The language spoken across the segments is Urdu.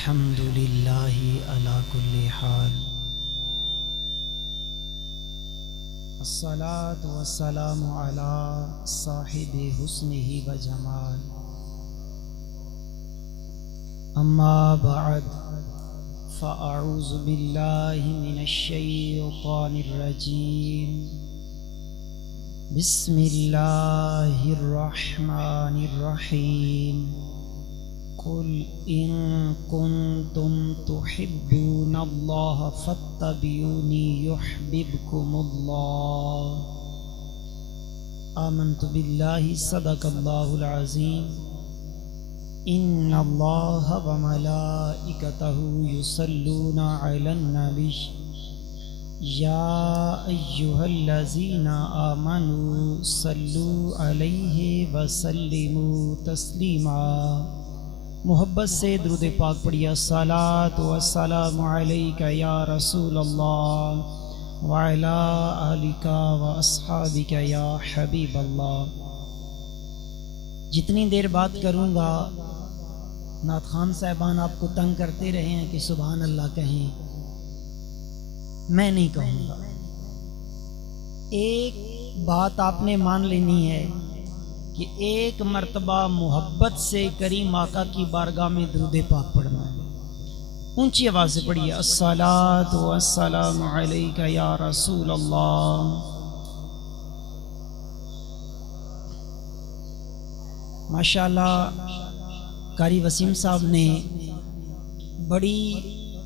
الحمد للہ علی کل حال الصلاۃ والسلام علی صاحب حسنہ و جمال اما بعد فاعوذ باللہ من الشیطان الرجیم بسم اللہ الرحمن الرحیم قل ان کنتم تحبون اللہ فاتبعونی یحببکم اللہ آمنت باللہ صدق اللہ العظیم ان اللہ وملائکتہ یصلون علی النبی یا ایہا الذین آمنوا صلوا علیہ وسلموا تسلیما۔ محبت سے درود پاک پڑھیے۔ الصلاۃ والسلام علیک یا رسول اللہ وعلی آلک واصحابک یا حبیب اللہ۔ جتنی دیر بات کروں گا نعت خوان صاحبان آپ کو تنگ کرتے رہے ہیں کہ سبحان اللہ کہیں، میں نہیں کہوں گا۔ ایک بات آپ نے مان لینی ہے کہ ایک مرتبہ محبت سے کریم آقا کی بارگاہ میں درود پاک پڑھنا ہے۔ اونچی آواز سے پڑھیے۔ الصلاۃ والسلام علیک یا رسول اللہ۔ ماشاءاللہ قاری وسیم صاحب نے بڑی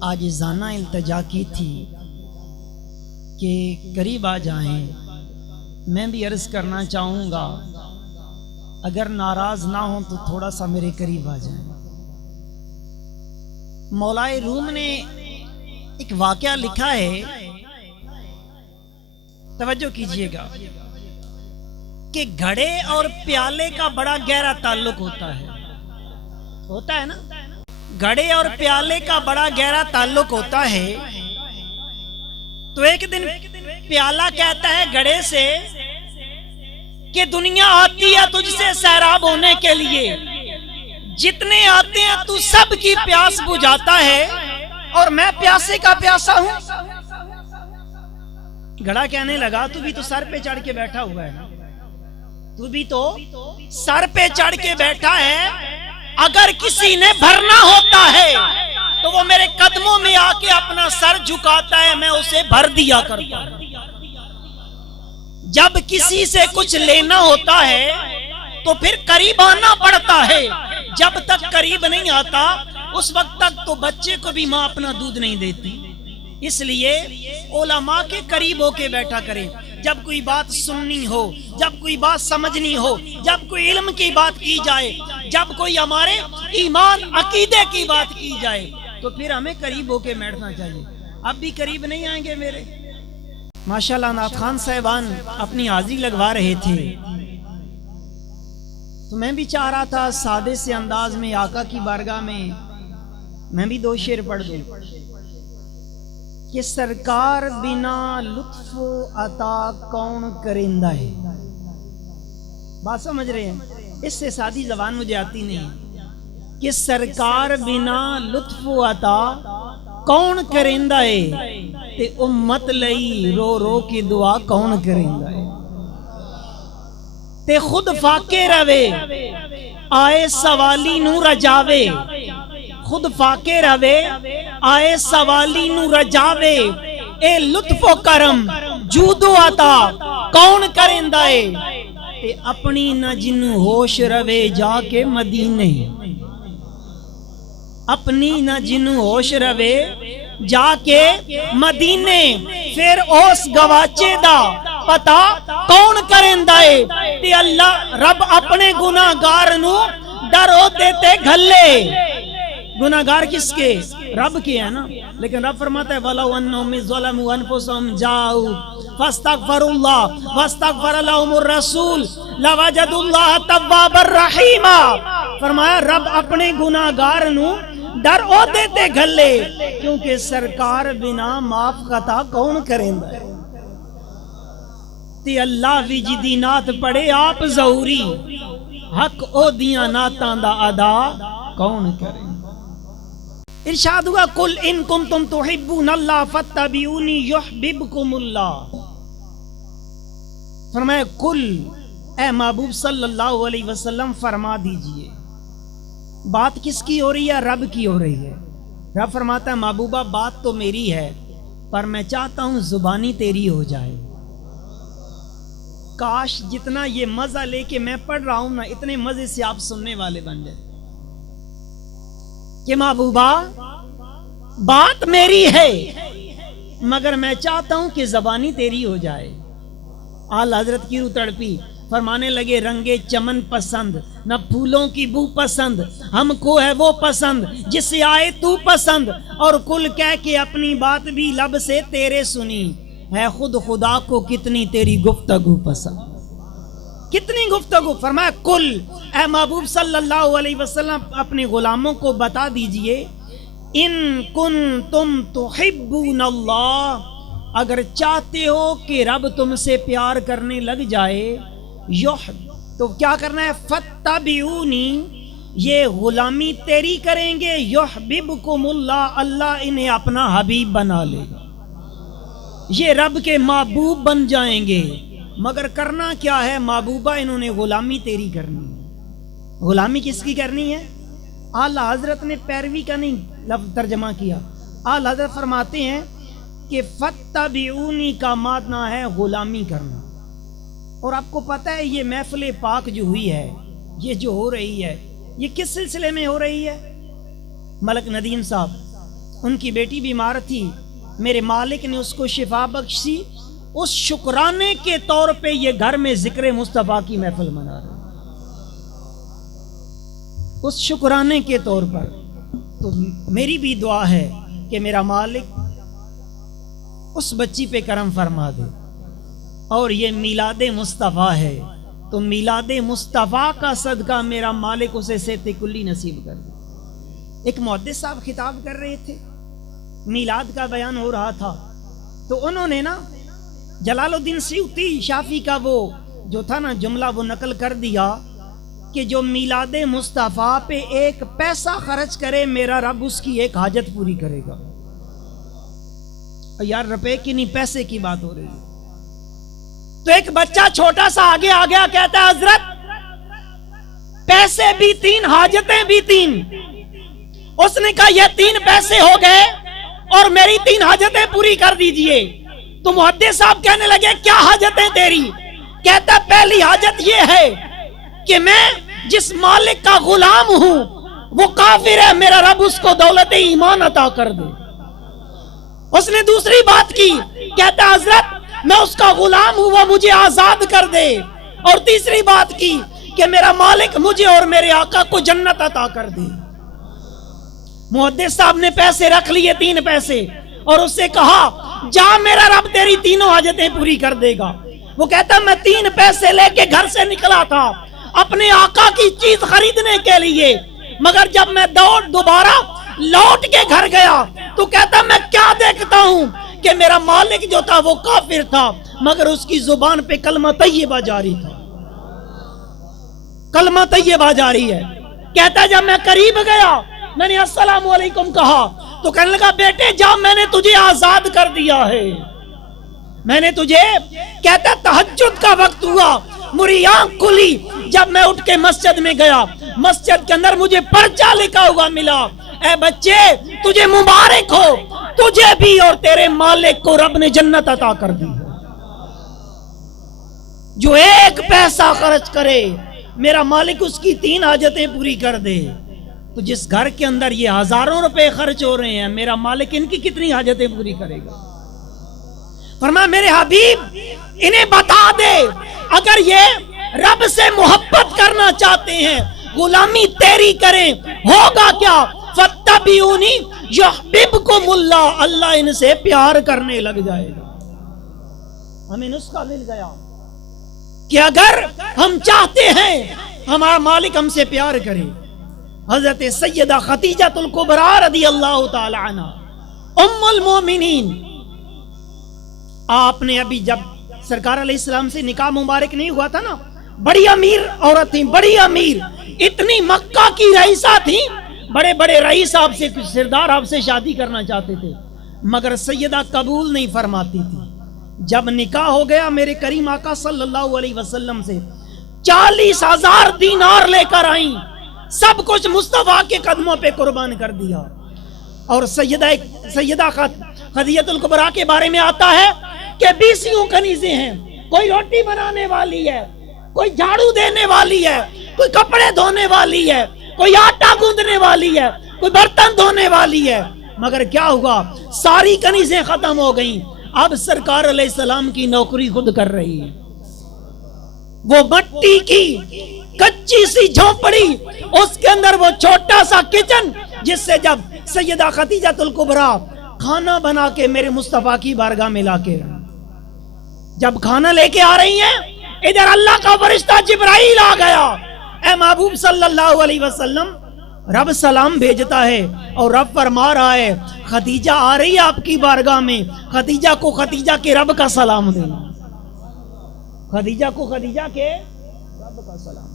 عاجزانہ التجا کی تھی کہ قریب آ جائیں۔ میں بھی عرض کرنا چاہوں گا اگر ناراض نہ ہوں تو تھوڑا سا میرے قریب آ جائیں۔ مولائے روم نے ایک واقعہ لکھا ہے، توجہ کیجئے گا، کہ گھڑے اور پیالے کا بڑا گہرا تعلق ہوتا ہے نا، گھڑے اور پیالے کا بڑا گہرا تعلق ہوتا ہے۔ تو ایک دن پیالہ کہتا ہے گھڑے سے کہ دنیا آتی ہے تجھ سے سیراب ہونے کے لیے، جتنے آتے ہیں تو سب کی پیاس بجھاتا ہے اور میں پیاسے کا پیاسا ہوں۔ گھڑا کہنے لگا تو بھی تو سر پہ چڑھ کے بیٹھا ہوا ہے نا، تو بھی تو سر پہ چڑھ کے بیٹھا ہے، اگر کسی نے بھرنا ہوتا ہے تو وہ میرے قدموں میں آ کے اپنا سر جھکاتا ہے، میں اسے بھر دیا کرتا ہوں۔ جب کسی سے کچھ لینا ہوتا ہے تو پھر قریب آنا پڑتا ہے، جب تک قریب نہیں آتا اس وقت تک تو بچے کو بھی ماں اپنا دودھ نہیں دیتی۔ اس لیے علماء کے قریب ہو کے بیٹھا کریں، جب کوئی بات سننی ہو، جب کوئی بات سمجھنی ہو، جب کوئی علم کی بات کی جائے، جب کوئی ہمارے ایمان عقیدے کی بات کی جائے تو پھر ہمیں قریب ہو کے بیٹھنا چاہیے۔ اب بھی قریب نہیں آئیں گے میرے؟ ماشاءاللہ نعت خوان صاحبان اپنی حاضری لگوا رہے تھے تو میں بھی چاہ رہا تھا سادے سے انداز میں آقا کی بارگاہ میں بھی دو شعر پڑھ دوں کہ سرکار بنا لطف و عطا کون کرندہ ہے۔ بات سمجھ رہے ہیں؟ اس سے سادی زبان مجھے آتی نہیں کہ سرکار بنا لطف و عطا کون کرندہ ہے، تے امت لئی رو رو کی دعا کون کرندہ ہے۔ تے خود فاقے روے آئے سوالی نو رجاوے، خود فاقے روے آئے سوالی نو رجاوے، اے لطف و کرم جود و عطا کون کرندہ ہے، تے اپنی نہ جنو ہوش روے جا کے مدینے، اپنی نہ جنو ہوش روے جا کے مدینے، پھر اس گواچے دا پتا کون کرندہ ہے، تے اللہ رب اپنے گناہگار نو ڈرو دیتے گھلے۔ گناہگار کس کے؟ رب کے ہے نا، لیکن رب فرماتا ہے وَلَوْ أَنَّهُمْ إِذْ ظَلَمُوا أَنفُسَهُمْ جَاءُوا فَاسْتَغْفَرُوا اللَّهَ وَاسْتَغْفَرَ لَهُمُ الرَّسُولُ لَوَجَدُوا اللَّهَ تَوَّابًا رَحِيمًا۔ فرمایا رب اپنے گناہگار نو ڈر او دیتے گھلے، کیونکہ سرکار بنا معاف خطا کون کرندہ ہے۔ تے اللہ وی جدی نات پڑھے آپ ضروری، حق او دیاں ناتاں دا ادا کون کرے۔ ارشاد ہوا قل ان کنتم تحبون اللہ فاتبعونی یحببکم اللہ. فرمایا قل اے محبوب صلی اللہ علیہ وسلم فرما دیجئے. بات کس کی ہو رہی ہے؟ رب کی ہو رہی ہے. رب فرماتا ہے محبوبہ بات تو میری ہے پر میں چاہتا ہوں زبانی تیری ہو جائے. کاش جتنا یہ مزہ لے کے میں پڑھ رہا ہوں نا اتنے مزے سے آپ سننے والے بن جائے کہ محبوبہ بات میری ہے مگر میں چاہتا ہوں کہ زبانی تیری ہو جائے. آل حضرت کی روح تڑپی، فرمانے لگے رنگے چمن پسند نہ پھولوں کی بو پسند، ہم کو ہے وہ پسند جس سے آئے تو پسند، اور کل کہہ کے اپنی بات بھی لب سے تیرے سنی، ہے خود خدا کو کتنی تیری گفتگو پسند. کتنی گفتگو. فرمایا کل اے محبوب صلی اللہ علیہ وسلم اپنے غلاموں کو بتا دیجئے ان کنتم تحبون اللہ، اگر چاہتے ہو کہ رب تم سے پیار کرنے لگ جائے تو کیا کرنا ہے؟ فتبعونی، یہ غلامی تیری کریں گے، یحببکم اللہ، اللہ انہیں اپنا حبیب بنا لے گا، یہ رب کے محبوب بن جائیں گے. مگر کرنا کیا ہے محبوبہ؟ انہوں نے غلامی تیری کرنی ہے. غلامی کس کی کرنی ہے؟ اعلیٰ حضرت نے پیروی کا نہیں لفظ ترجمہ کیا. اعلیٰ حضرت فرماتے ہیں کہ فتبعونی کا معنی ہے غلامی کرنا. اور آپ کو پتہ ہے یہ محفل پاک جو ہوئی ہے، یہ جو ہو رہی ہے، یہ کس سلسلے میں ہو رہی ہے؟ ملک ندیم صاحب ان کی بیٹی بیمار تھی، میرے مالک نے اس کو شفا بخشی، اس شکرانے کے طور پہ یہ گھر میں ذکر مصطفیٰ کی محفل منا رہے ہیں. اس شکرانے کے طور پر تو میری بھی دعا ہے کہ میرا مالک اس بچی پہ کرم فرما دے. اور یہ میلاد مصطفیٰ ہے تو میلاد مصطفیٰ کا صدقہ میرا مالک اسے صحت کلی نصیب کر دے. ایک محدث صاحب خطاب کر رہے تھے، میلاد کا بیان ہو رہا تھا، تو انہوں نے نا جلال الدین سیوطی شافی کا وہ جو تھا نا جملہ وہ نقل کر دیا کہ جو میلاد مصطفیٰ پہ ایک پیسہ خرچ کرے میرا رب اس کی ایک حاجت پوری کرے گا. یار روپے کی نہیں پیسے کی بات ہو رہی ہے. تو ایک بچہ چھوٹا سا آگے آ گیا، کہتا ہے حضرت پیسے بھی تین حاجتیں بھی تین. اس نے کہا یہ تین پیسے ہو گئے اور میری تین حاجتیں پوری کر دیجئے. تو محدث صاحب کہنے لگے کیا حاجتیں تیری؟ کہتا پہلی حاجت یہ ہے کہ میں جس مالک کا غلام ہوں وہ کافر ہے، میرا رب اس کو دولت ایمان عطا کر دے. اس نے دوسری بات کی، کہتا حضرت میں اس کا غلام ہوں وہ مجھے آزاد کر دے. اور تیسری بات کی کہ میرا مالک مجھے اور میرے آقا کو جنت عطا کر دے. محدث صاحب نے پیسے رکھ لیے، تین پیسے، اور اس سے کہا جا میرا رب تیری تینوں حاجتیں پوری کر دے گا. وہ کہتا میں تین پیسے لے کے گھر سے نکلا تھا اپنے آقا کی چیز خریدنے کے لیے، مگر جب میں دوبارہ لوٹ کے گھر گیا تو کہتا میں کیا دیکھتا ہوں کہ میرا مالک جو تھا وہ کافر تھا مگر اس کی زبان پہ کلمہ طیبہ جاری تھا، کلمہ طیبہ جاری ہے. کہتا جب میں قریب گیا میں نے السلام علیکم کہا تو کہنے لگا بیٹے جا میں نے تجھے آزاد کر دیا ہے، میں نے تجھے. کہتا تہجد کا وقت ہوا، میری آنکھ کھلی، جب میں اٹھ کے مسجد میں گیا، مسجد کے اندر مجھے پرچہ لکھا ہوا ملا، اے بچے تجھے مبارک ہو، تجھے بھی اور تیرے مالک کو رب نے جنت عطا کر دی. جو ایک پیسہ خرچ کرے میرا مالک اس کی تین حاجتیں پوری کر دے. تو جس گھر کے اندر یہ ہزاروں روپے خرچ ہو رہے ہیں میرا مالک ان کی کتنی حاجتیں پوری کرے گا. فرمایا میرے حبیب انہیں بتا دے اگر یہ رب سے محبت کرنا چاہتے ہیں غلامی تیری کریں ہوگا کیا؟ فتبعونی یحببکم اللہ، اللہ ان سے پیار کرنے لگ جائے گا. ہمیں نسخہ مل گیا کہ اگر ہم چاہتے ہیں ہمارا مالک ہم سے پیار کرے. حضرت سیدہ خدیجہ الکبریٰ رضی اللہ تعالی عنہ ام المومنین، آپ نے ابھی جب سرکار علیہ السلام سے نکاح مبارک نہیں ہوا تھا نا، بڑی امیر عورت تھی، بڑی امیر، اتنی مکہ کی رئیسہ تھی، بڑے بڑے رئیس آپ سے، سردار آپ سے شادی کرنا چاہتے تھے، مگر سیدہ قبول نہیں فرماتی تھی۔ جب نکاح ہو گیا میرے کریم آقا صلی اللہ علیہ وسلم سے، 40,000 دینار لے کر آئیں، سب کچھ مصطفیٰ کے قدموں پہ قربان کر دیا۔ اور سیدہ خدیجہ الکبریٰ کے بارے میں آتا ہے کہ 20 کنیزیں ہیں، کوئی روٹی بنانے والی ہے، کوئی جھاڑو دینے والی ہے، کوئی کپڑے دھونے والی ہے، کوئی آٹا گوندنے والی ہے، کوئی برتن دھونے والی ہے، مگر کیا ہوا؟ ساری کنیزیں ختم ہو گئیں۔ اب سرکار علیہ السلام کی نوکری خود کر رہی ہے۔ وہ مٹی کی کچی سی جھونپڑی، اس کے اندر وہ چھوٹا سا کچن، جس سے جب سیدہ خدیجہ الکبریٰ کھانا بنا کے میرے مصطفیٰ کی بارگاہ میں لا کے، جب کھانا لے کے آ رہی ہیں، ادھر اللہ کا فرشتہ جبرائیل آ گیا، اے محبوب صلی اللہ علیہ وسلم، رب سلام بھیجتا ہے اور رب فرما رہا ہے خدیجہ آ رہی ہے آپ کی بارگاہ میں، خدیجہ کو خدیجہ کے رب کا سلام دینا، خدیجہ کو خدیجہ کے رب کا سلام۔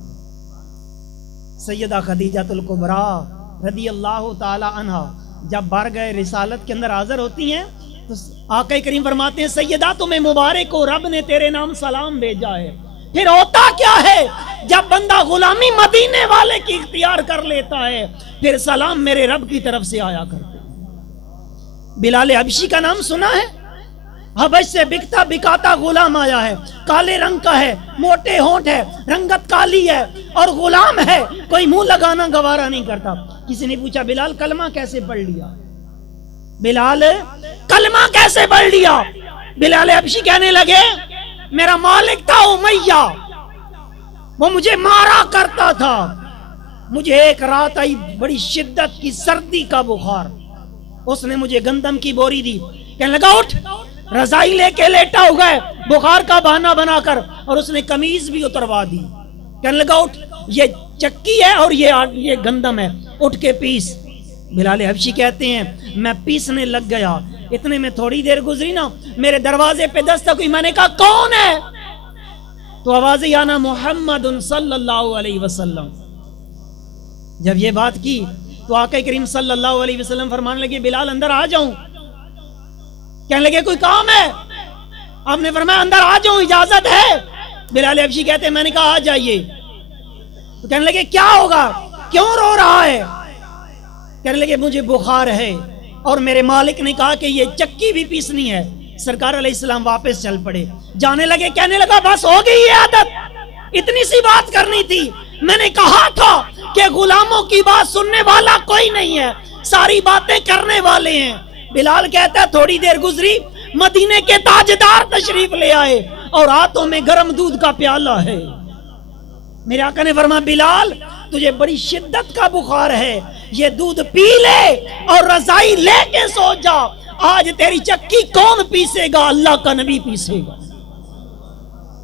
سیدہ خدیجہ الکبریٰ رضی اللہ تعالی عنہا جب بارگاہ رسالت کے اندر حاضر ہوتی ہیں تو آقا کریم فرماتے ہیں سیدہ تمہیں مبارک ہو، رب نے تیرے نام سلام بھیجا ہے۔ پھر ہوتا کیا ہے جب بندہ غلامی مدینے والے کی اختیار کر لیتا ہے، پھر سلام میرے رب کی طرف سے آیا کرتے ہیں۔ بلال حبشی کا نام سنا ہے؟ حبش سے بکتا بکاتا غلام آیا ہے، کالے رنگ کا ہے، موٹے ہونٹ ہے، رنگت کالی ہے اور غلام ہے، کوئی منہ لگانا گوارا نہیں کرتا۔ کسی نے پوچھا بلال کلمہ کیسے پڑھ لیا؟ بلال کلمہ کیسے پڑھ لیا؟ بلال حبشی کہنے لگے میرا مالک تھا امیہ، وہ مجھے مارا کرتا تھا، مجھے ایک رات آئی بڑی شدت کی سردی کا بخار، اس نے مجھے گندم کی بوری دی، کہنے لگا اٹھ، رضائی لے کے لیٹا ہوا ہے بخار کا بہانہ بنا کر، اور اس نے قمیض بھی اتروا دی، کہنے لگا اٹھ یہ چکی ہے اور یہ گندم ہے، اٹھ کے پیس۔ بلال حبشی کہتے ہیں میں پیسنے لگ گیا، اتنے میں تھوڑی دیر گزری نا، میرے دروازے پہ دستک ہوئی، میں نے کہا کون ہے؟ تو آواز آنا محمد صلی اللہ علیہ وسلم۔ جب یہ بات کی تو آقا کریم صلی اللہ علیہ وسلم فرمانے لگے بلال اندر آ جاؤں؟ کہنے لگے کوئی کام ہے؟ آپ نے فرمایا اندر آ جاؤں، اجازت ہے؟ بلال حبشی کہتے ہیں میں نے کہا آ جائیے۔ تو کہنے لگے کیا ہوگا، کیوں رو رہا ہے؟ کہنے لگے مجھے بخار ہے اور میرے مالک نے کہا کہ یہ چکی بھی پیسنی ہے۔ سرکار علیہ السلام واپس چل پڑے، جانے لگے، کہنے لگا بس ہو گئی یہ عادت، اتنی سی بات کرنی تھی، میں نے کہا تھا کہ غلاموں کی بات سننے والا کوئی نہیں ہے، ساری باتیں کرنے والے ہیں۔ بلال کہتا ہے تھوڑی دیر گزری، مدینے کے تاجدار تشریف لے آئے اور ہاتھوں میں گرم دودھ کا پیالہ ہے۔ میرے آقا نے فرمایا بلال تجھے بڑی شدت کا بخار ہے، یہ دودھ پی لے اور رضائی لے کے سو جا، آج تیری چکی کون پیسے گا؟ اللہ کا نبی پیسے گا۔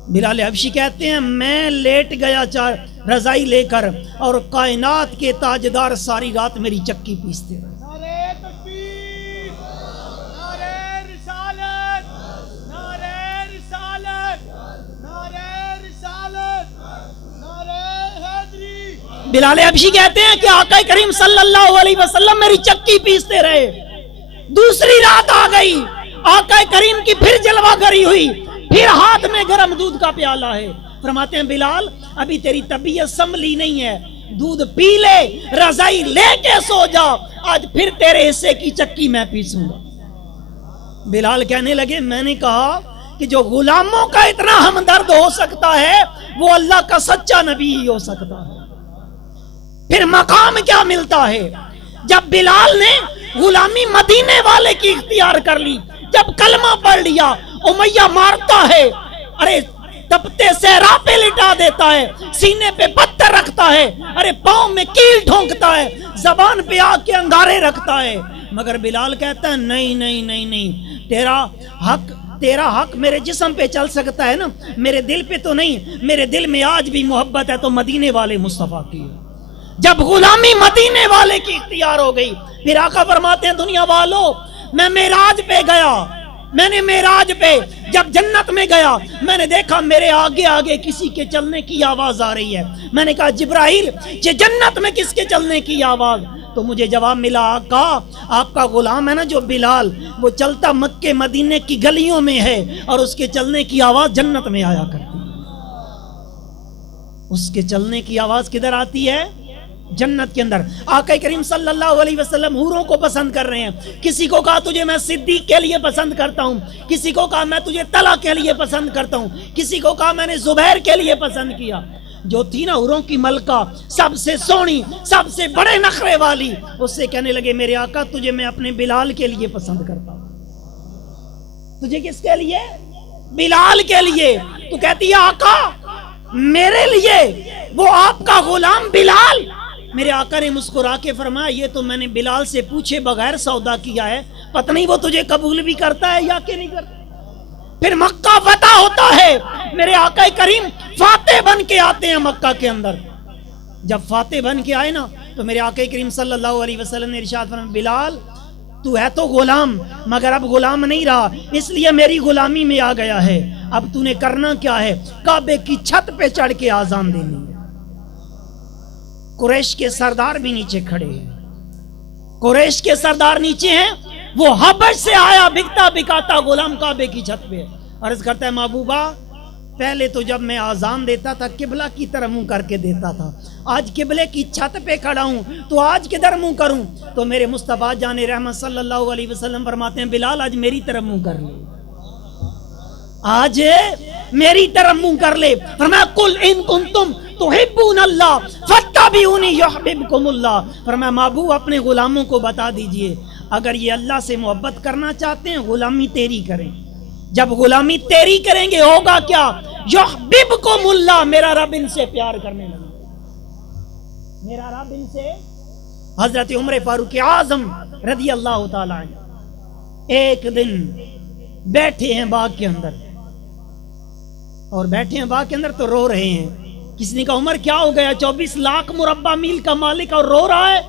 بلال حبشی کہتے ہیں میں لیٹ گیا رضائی لے کر اور کائنات کے تاجدار ساری رات میری چکی پیستے رہے۔ بلال حبشی کہتے ہیں کہ آقا کریم صلی اللہ علیہ وسلم میری چکی پیستے رہے۔ دوسری رات آ گئی، آقا کریم کی پھر جلوہ گری ہوئی، پھر ہاتھ میں گرم دودھ کا پیالہ ہے۔ فرماتے ہیں بلال ابھی تیری طبیعت سنبھلی نہیں ہے، دودھ پی لے، رضائی لے کے سو جا، آج پھر تیرے حصے کی چکی میں پیسوں گا۔ بلال کہنے لگے میں نے کہا کہ جو غلاموں کا اتنا ہمدرد ہو سکتا ہے وہ اللہ کا سچا نبی ہی ہو سکتا ہے۔ پھر مقام کیا ملتا ہے جب بلال نے غلامی مدینے والے کی اختیار کر لی، جب کلمہ پڑھ لیا، امیہ مارتا ہے، ارے تپتے صحرا پہ لٹا دیتا ہے، سینے پہ پتھر رکھتا ہے، ارے پاؤں میں کیل ٹھونکتا ہے، زبان پہ آگ کے انگارے رکھتا ہے، مگر بلال کہتا ہے نہیں نہیں نہیں نہیں، تیرا حق میرے جسم پہ چل سکتا ہے نا، میرے دل پہ تو نہیں، میرے دل میں آج بھی محبت ہے تو مدینے والے مصطفیٰ کی ہے۔ جب غلامی مدینے والے کی اختیار ہو گئی، پھر آقا فرماتے ہیں دنیا والوں میں معراج پہ گیا، میں نے معراج پہ جب جنت میں گیا میں نے دیکھا میرے آگے آگے کسی کے چلنے کی آواز آ رہی ہے، میں نے کہا جبرائیل یہ جنت میں کس کے چلنے کی آواز؟ تو مجھے جواب ملا آقا آپ کا غلام ہے نا جو بلال، وہ چلتا مکے مدینے کی گلیوں میں ہے اور اس کے چلنے کی آواز جنت میں آیا کرتی ہے۔ اس کے چلنے کی آواز کدھر آتی ہے؟ جنت کے اندر۔ آقا کریم صلی اللہ علیہ وسلم حوروں کو پسند کر رہے ہیں۔ کسی کو کہا تجھے میں صدیق کے لیے پسند کرتا ہوں، کسی کو کہا میں تجھے طلحہ کے لیے پسند کرتا ہوں، کسی کو کہا میں نے زبیر کے لیے پسند کیا۔ جو تھی نا حوروں کی ملکہ، سب سے سونی، سب سے بڑے نخرے والی، اس سے کہنے لگے میرے آقا تجھے میں اپنے بلال کے لیے پسند کرتا ہوں۔ تجھے کس کے لیے؟ بلال کے لیے۔ تو کہتی ہے آقا میرے لیے وہ آپ کا غلام بلال؟ میرے آقا نے مسکرا کے فرمایا یہ تو میں نے بلال سے پوچھے بغیر سودا کیا ہے، پتہ نہیں وہ تجھے قبول بھی کرتا ہے یا کہ نہیں کرتا۔ پھر مکہ فتح ہوتا ہے، میرے آقا کریم فاتح بن کے آتے ہیں مکہ کے اندر۔ جب فاتح بن کے آئے نا تو میرے آقا کریم صلی اللہ علیہ وسلم نے ارشاد فرمایا بلال تو ہے تو غلام مگر اب غلام نہیں رہا، اس لیے میری غلامی میں آ گیا ہے۔ اب تو نے کرنا کیا ہے؟ کعبے کی چھت پہ چڑھ کے آذان دینی ہے۔ قریش کے سردار بھی نیچے کھڑے ہیں، قریش کے سردار نیچے ہیں، وہ حبش سے آیا بکتا بکاتا غلام کعبے کی چھت پہ عرض کرتا ہے محبوبہ پہلے تو جب میں آذان دیتا تھا قبلہ کی طرف منہ کر کے دیتا تھا، آج قبلے کی چھت پہ کھڑا ہوں تو آج کدھر منہ کروں؟ تو میرے مصطفیٰ جان رحمت صلی اللہ علیہ وسلم فرماتے ہیں بلال آج میری طرف منہ کر لے، آج میری طرف منہ کر لے۔ فرمایا قل ان کنتم تحبون اللہ فاتبعونی یحببکم اللہ۔ فرمایا محبوب اپنے غلاموں کو بتا دیجئے اگر یہ اللہ سے محبت کرنا چاہتے ہیں غلامی تیری کریں، جب غلامی تیری کریں گے ہوگا کیا؟ یحببکم اللہ، میرا رب ان سے پیار کرنے لگے، میرا رب ان سے۔ حضرت عمر فاروق اعظم رضی اللہ تعالی عنہ ایک دن بیٹھے ہیں باغ کے اندر، اور بیٹھے ہیں باغ کے اندر تو رو رہے ہیں۔ کسی نے کہا عمر کیا ہو گیا؟ 24 لاکھ مربع میل کا مالک اور رو رہا ہے؟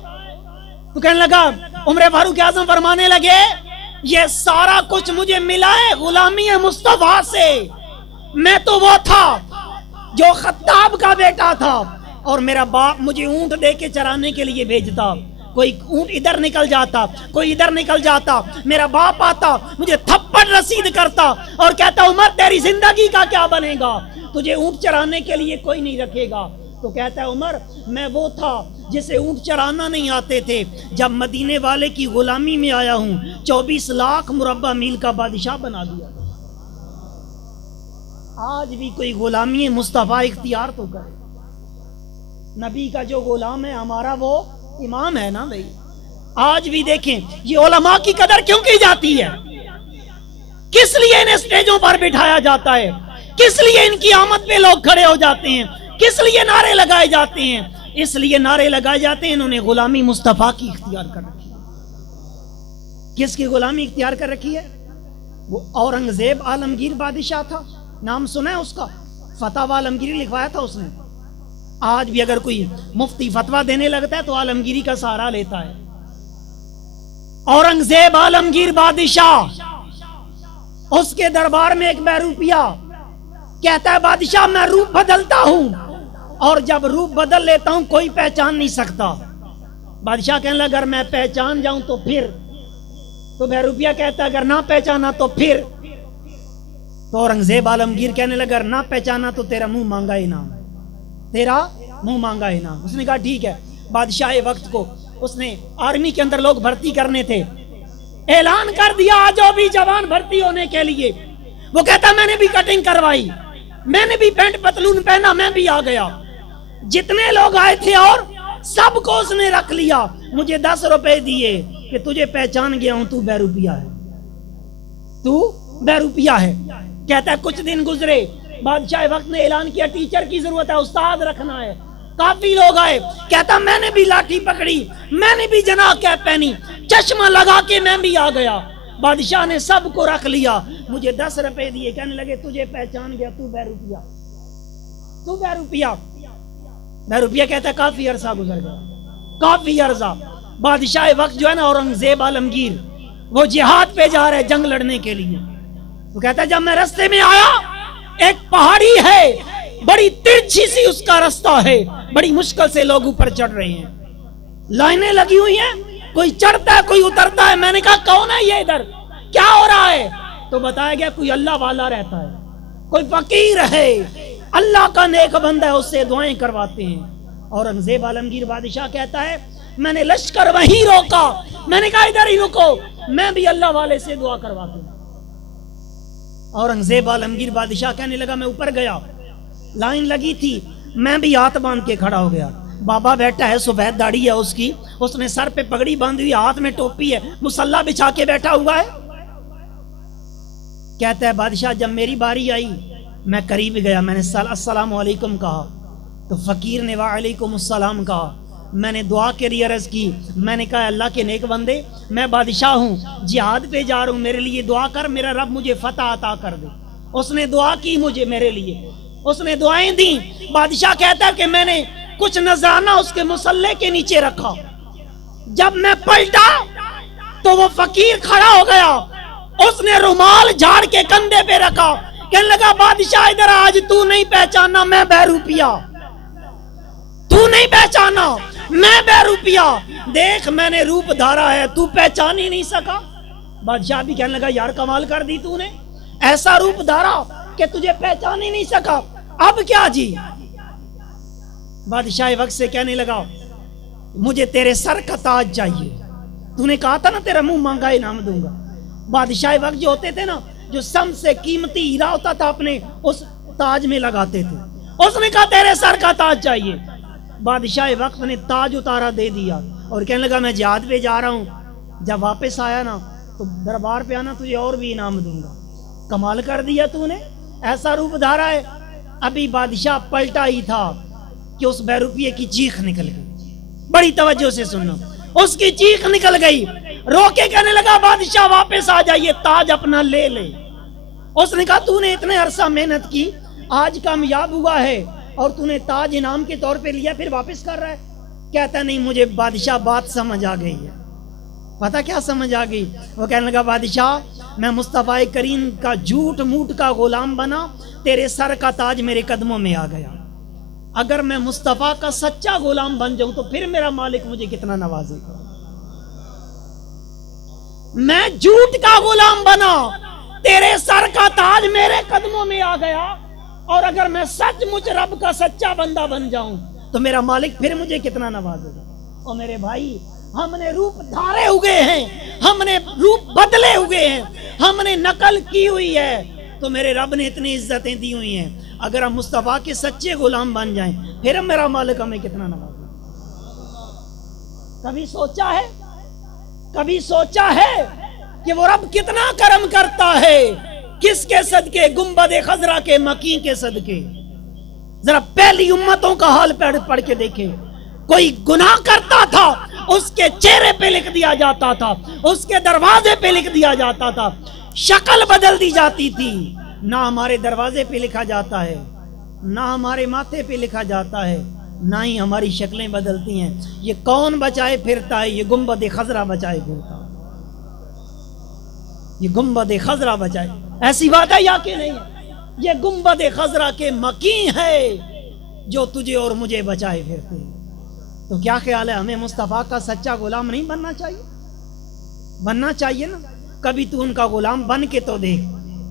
تو کہنے لگا عمر فاروق اعظم فرمانے لگے یہ سارا کچھ مجھے ملا ہے غلامی مصطفیٰ سے، میں تو وہ تھا جو خطاب کا بیٹا تھا اور میرا باپ مجھے اونٹ دے کے چرانے کے لیے بھیجتا، کوئی اونٹ ادھر نکل جاتا کوئی ادھر نکل جاتا، میرا باپ آتا مجھے تھپڑ رسید کرتا اور کہتا عمر تیری زندگی کا کیا بنے گا، تجھے اونٹ چرانے کے لیے کوئی نہیں رکھے گا۔ تو کہتا ہے عمر میں وہ تھا جسے اونٹ چرانا نہیں آتے تھے، جب مدینے والے کی غلامی میں آیا ہوں 24 لاکھ مربع میل کا بادشاہ بنا دیا۔ آج بھی کوئی غلامی مصطفیٰ اختیار تو کرے، نبی کا جو غلام ہے ہمارا وہ امام ہے نا بھائی۔ آج بھی دیکھیں یہ علماء کی قدر کیوں کی جاتی ہے، کس لیے انہیں سٹیجوں پر بٹھایا جاتا ہے، کس لیے ان کی آمد پہ لوگ کھڑے ہو جاتے ہیں، کس لیے نعرے لگائے جاتے ہیں؟ اس لیے نعرے لگائے جاتے ہیں انہوں نے غلامی مصطفیٰ کی اختیار کر رکھی ہے۔ کس کی غلامی اختیار کر رکھی ہے؟ وہ اورنگزیب عالمگیر بادشاہ تھا، نام سنا ہے اس کا؟ فتح عالمگیری لکھوایا تھا اس نے۔ آج بھی اگر کوئی مفتی فتویٰ دینے لگتا ہے تو عالمگیری کا سہارا لیتا ہے۔ اورنگزیب عالمگیر بادشاہ، اس کے دربار میں ایک بہروپیہ کہتا ہے بادشاہ میں روپ بدلتا ہوں اور جب روپ بدل لیتا ہوں کوئی پہچان نہیں سکتا۔ بادشاہ کہنے لگا اگر میں پہچان جاؤں تو پھر، تو بہروپیہ کہتا ہے اگر نہ پہچانا تو پھر، تو اورنگزیب عالمگیر کہنے لگا اگر نہ پہچانا تو تیرا منہ مانگا انعام، تیرا منہ مانگا انعام۔ اس نے کہا ٹھیک ہے۔ بادشاہ وقت کو اس نے آرمی کے اندر لوگ بھرتی کرنے تھے، اعلان کر دیا جو بھی جوان بھرتی ہونے کے لیے، وہ کہتا میں نے بھی کٹنگ کروائی، میں نے بھی پینٹ پتلون پہنا، میں بھی آ گیا۔ جتنے لوگ آئے تھے اور سب کو اس نے رکھ لیا، مجھے 10 روپے دیے کہ تجھے پہچان گیا ہوں تو بہروپیہ ہے، تو بہروپیہ ہے۔ کہتا ہے کچھ دن گزرے، بادشاہ وقت نے اعلان کیا ٹیچر کی ضرورت ہے، استاد رکھنا ہے، کافی لوگ آئے۔ کہتا میں نے بھی لاٹھی پکڑی، میں نے بھی جناح کیپ پہنی، چشمہ لگا کے میں بھی آ گیا۔ بادشاہ نے سب کو رکھ لیا، مجھے 10 روپے دیے، کہنے لگے تجھے پہچان گیا تو بہروپیہ، تو بہروپیہ۔ بہروپیہ کہتا ہے کافی عرصہ گزر گیا، کافی عرصہ۔ بادشاہ وقت جو ہے نا اورنگزیب عالمگیر، وہ جہاد پہ جا رہے جنگ لڑنے کے لیے۔ وہ کہتا ہے جب میں رستے میں آیا ایک پہاڑی ہے، بڑی ترچھی سی اس کا رستہ ہے، بڑی مشکل سے لوگ اوپر چڑھ رہے ہیں۔ لائنیں لگی ہوئی ہیں، کوئی چڑھتا ہے کوئی اترتا ہے. میں نے کہا کون ہے یہ ادھر، کیا ہو رہا ہے؟ تو بتایا گیا کوئی اللہ والا رہتا ہے، کوئی فقیر ہے، اللہ کا نیک بندہ ہے، اس سے دعائیں کرواتے ہیں. اورنگزیب عالمگیر بادشاہ کہتا ہے میں نے لشکر وہیں روکا، میں نے کہا ادھر ہی رکو، میں بھی اللہ والے سے دعا کرواتا ہوں. اورنگزیب عالمگیر بادشاہ کہنے لگا میں اوپر گیا، لائن لگی تھی، میں بھی ہاتھ باندھ کے کھڑا ہو گیا. بابا بیٹھا ہے، سفید داڑھی ہے اس کی، اس نے سر پہ پگڑی باندھی ہوئی، ہاتھ میں ٹوپی ہے، مصلا بچھا کے بیٹھا ہوا ہے. کہتا ہے بادشاہ جب میری باری آئی میں قریب گیا، میں نے السلام علیکم کہا تو فقیر نے وعلیکم السلام کہا. میں نے دعا کے لیے عرض کی، میں نے کہا اللہ کے نیک بندے میں بادشاہ ہوں، جہاد پہ جا رہا ہوں، میرے لیے دعا کر، میرا رب مجھے فتح عطا کر دے. اس نے دعا کی مجھے، میرے لیے اس نے دعائیں دیں. بادشاہ کہتا ہے کہ میں نے کچھ نذرانہ اس کے مصلے کے نیچے رکھا، جب میں پلٹا تو وہ فقیر کھڑا ہو گیا، اس نے رومال جھاڑ کے کندھے پہ رکھا، کہنے لگا بادشاہ ادھر آج تو نہیں پہچانا میں بہروپیہ، تو نہیں پہچانا میں بہروپیہ، دیکھ میں نے روپ دھارا ہے تو پہچان ہی نہیں سکا. بادشاہ بھی کہنے لگا یار کمال کر دی تو نے، ایسا روپ دھارا کہ تجھے پہچان ہی نہیں سکا، اب کیا جی؟ بادشاہ وقت سے کہنے لگا مجھے تیرے سر کا تاج چاہیے، تو نے کہا تھا نا تیرا منہ مانگا انعام دوں گا. بادشاہ وقت جو ہوتے تھے نا، جو سب سے قیمتی ہیرا ہوتا تھا اپنے اس تاج میں لگاتے تھے، اس نے کہا تیرے سر کا تاج چاہیے. بادشاہ وقت نے تاج اتارا دے دیا اور کہنے لگا میں جہاد پہ جا رہا ہوں، جب واپس آیا نا تو دربار پہ آنا تجھے اور بھی انعام دوں گا. کمال کر دیا تو نے، ایسا روپ دھارا ہے. ابھی بادشاہ پلٹا ہی تھا کہ اس بہروپیے کی چیخ نکل گئی. بڑی توجہ سے سننا، اس کی چیخ نکل گئی، رو کے کہنے لگا بادشاہ واپس آ جائیے، تاج اپنا لے لے. اس نے کہا تو نے اتنے عرصہ محنت کی، آج کامیاب ہوا ہے اور تو نے تاج انعام کے طور پہ لیا، پھر واپس کر رہا ہے. کہتا نہیں مجھے بادشاہ بات سمجھ آ گئی ہے. پتہ کیا سمجھ آ گئی؟ وہ کہنے لگا بادشاہ میں مصطفیٰ کریم کا جھوٹ موٹ کا غلام بنا، تیرے سر کا تاج میرے قدموں میں آ گیا. اگر میں مصطفیٰ کا سچا غلام بن جاؤں تو پھر میرا مالک مجھے کتنا نوازے گا. میں جھوٹ کا غلام بنا، تیرے سر کا تاج میرے قدموں میں آ گیا، اور اگر میں سچ مچ رب کا سچا بندہ بن جاؤں تو میرا مالک پھر مجھے کتنا نوازے گا. اور میرے بھائی ہم نے روپ دھارے ہوئے ہیں، ہم نے روپ بدلے ہوئے ہیں، ہم نے نقل کی ہوئی ہے، تو میرے رب نے اتنی عزتیں دی ہوئی ہیں. اگر ہم مصطفیٰ کے سچے غلام بن جائیں پھر میرا مالک ہمیں کتنا نوازے گا. کبھی سوچا ہے، کبھی سوچا ہے کہ وہ رب کتنا کرم کرتا ہے؟ کس کے صدقے؟ گنبد خضرا کے مکین کے صدقے. ذرا پہلی امتوں کا حال پڑھ کے دیکھیں. کوئی گناہ کرتا تھا اس کے چہرے پہ لکھ دیا جاتا تھا، اس کے دروازے پہ لکھ دیا جاتا تھا، شکل بدل دی جاتی تھی. نہ ہمارے دروازے پہ لکھا جاتا ہے، نہ ہمارے ماتھے پہ لکھا جاتا ہے، نہ ہی ہماری شکلیں بدلتی ہیں. یہ کون بچائے پھرتا ہے؟ یہ گنبد خضرا بچائے پھرتا ہے. یہ گنبد خضرا بچائے، ایسی بات ہے یا کہ نہیں ہے؟ یہ گنبد خضرا کے مکین ہے جو تجھے اور مجھے بچائے پھرتے ہیں. تو کیا خیال ہے ہمیں مصطفیٰ کا سچا غلام نہیں بننا چاہیے؟ بننا چاہیے نا. کبھی تو ان کا غلام بن کے تو دیکھ،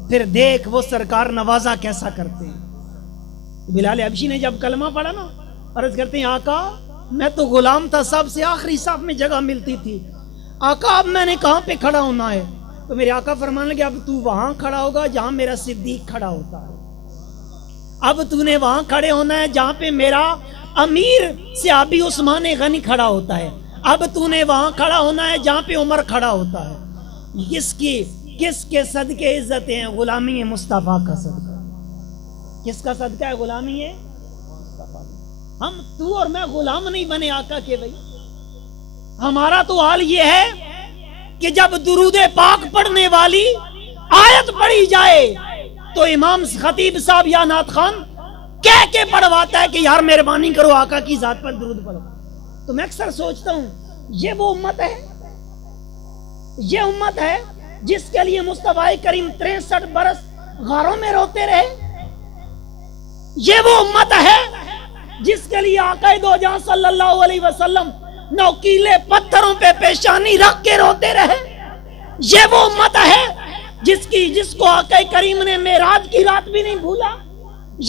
پھر دیکھ وہ سرکار نوازا کیسا کرتے ہیں. بلال حبشی نے جب کلمہ پڑھا نا، عرض کرتے ہیں آقا میں تو غلام تھا، سب سے آخری صف میں جگہ ملتی تھی، آقا اب میں نے کہاں پہ کھڑا ہونا ہے؟ تو میرے آقا فرمانے لگے اب تو وہاں کھڑا ہوگا جہاں میرا صدیق کھڑا ہوتا ہے، اب تو نے وہاں کھڑے ہونا ہے جہاں پہ میرا امیر صحابی عثمان غنی کھڑا ہوتا ہے، اب تو نے وہاں کھڑا ہونا ہے جہاں پہ عمر کھڑا ہوتا ہے. کس کے صدقے عزت ہیں؟ غلامی مصطفیٰ کا صدقہ. کس کا صدقہ ہے؟ غلامی ہے مصطفیٰ. ہم تو اور میں غلام نہیں بنے آقا کے. بھائی ہمارا تو حال یہ ہے کہ جب درود پاک پڑھنے والی آیت پڑھی جائے تو امام خطیب صاحب یا نعت خوان کہہ کے پڑھواتا ہے کہ یار مہربانی کرو آقا کی ذات پر درود پڑھو. تو میں اکثر سوچتا ہوں یہ وہ امت ہے، یہ امت ہے جس کے لیے مصطفیٰ کریم 63 برس غاروں میں روتے رہے. یہ وہ امت ہے جس کے لیے آقا دو جہاں صلی اللہ علیہ وسلم نوکیلے پتھروں پہ پیشانی رکھ کے روتے رہے. یہ وہ امت ہے جس کو آقا کریم نے معراج کی رات بھی نہیں بھولا.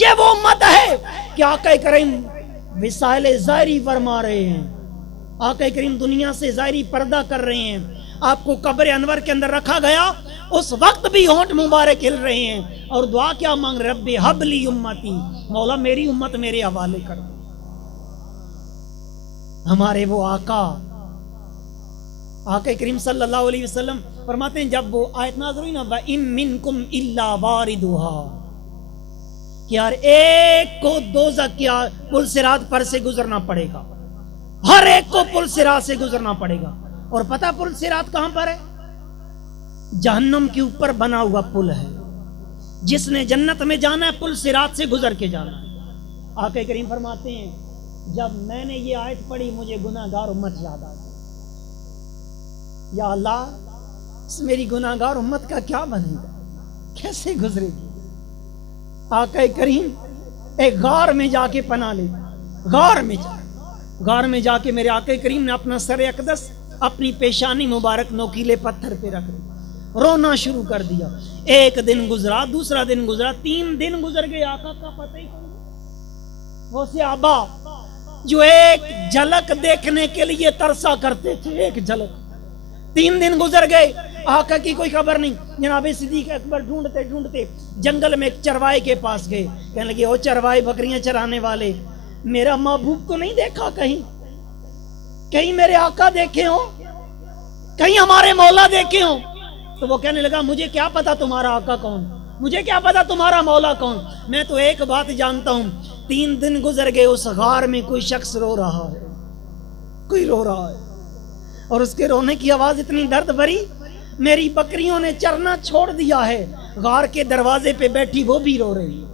یہ وہ امت ہے کہ آقا کریم وصال ظاہری فرما رہے ہیں. آقا کریم دنیا سے ظاہری پردہ کر رہے ہیں. آپ کو قبر انور کے اندر رکھا گیا, اس وقت بھی ہونٹ مبارک ہل رہے ہیں اور دعا کیا مانگ رہے, رب حب لی امتی, مولا میری امت میرے حوالے کر. ہمارے وہ آقا کریم صلی اللہ علیہ وسلم فرماتے ہیں, جب وہ آیت نازل ہوئی نا, وَإِن مِّنكُمْ إِلَّا وَارِدُهَا, کہ یار ایک کو دوزخ کیا پل صراط پر سے گزرنا پڑے گا. ہر ایک کو پل صراط سے گزرنا پڑے گا. اور پتہ پل صراط کہاں پر ہے؟ جہنم کے اوپر بنا ہوا پل ہے. جس نے جنت میں جانا ہے پل صراط سے گزر کے جانا ہے. آقا کریم فرماتے ہیں, جب میں نے یہ آیت پڑھی مجھے گناہگار امت یاد آ گئی. یا اللہ, اس میری گناہگار امت کا کیا بنے گا, کیسے گزرے گی؟ آقا کریم ایک غار میں جا کے پناہ لے, غار میں جا کے میرے آقا کریم نے اپنا سر اقدس اپنی پیشانی مبارک نوکیلے پتھر پہ رکھ دی, رونا شروع کر دیا. ایک دن گزرا, دوسرا دن گزرا, 3 دن گزر گئے. آقا کا پتہ ہی نہیں. وہ صحابہ جو ایک جھلک دیکھنے کے لیے ترسا کرتے تھے, ایک جھلک. 3 دن گزر گئے, آقا کی کوئی خبر نہیں. جناب صدیق اکبر ڈھونڈتے جنگل میں ایک چرواہے کے پاس گئے. کہنے لگے, او چرواہے, بکریاں چرانے والے, میرا محبوب کو نہیں دیکھا کہیں میرے آقا دیکھے ہو, کہیں ہمارے مولا دیکھے ہو؟ تو وہ کہنے لگا, مجھے کیا پتا تمہارا آقا کون, مجھے کیا پتا تمہارا مولا کون, میں تو ایک بات جانتا ہوں. 3 دن گزر گئے, اس غار میں کوئی شخص رو رہا ہے, کوئی رو رہا ہے, اور اس کے رونے کی آواز اتنی درد بھری, میری بکریوں نے چرنا چھوڑ دیا ہے, غار کے دروازے پہ بیٹھی وہ بھی رو رہی ہے.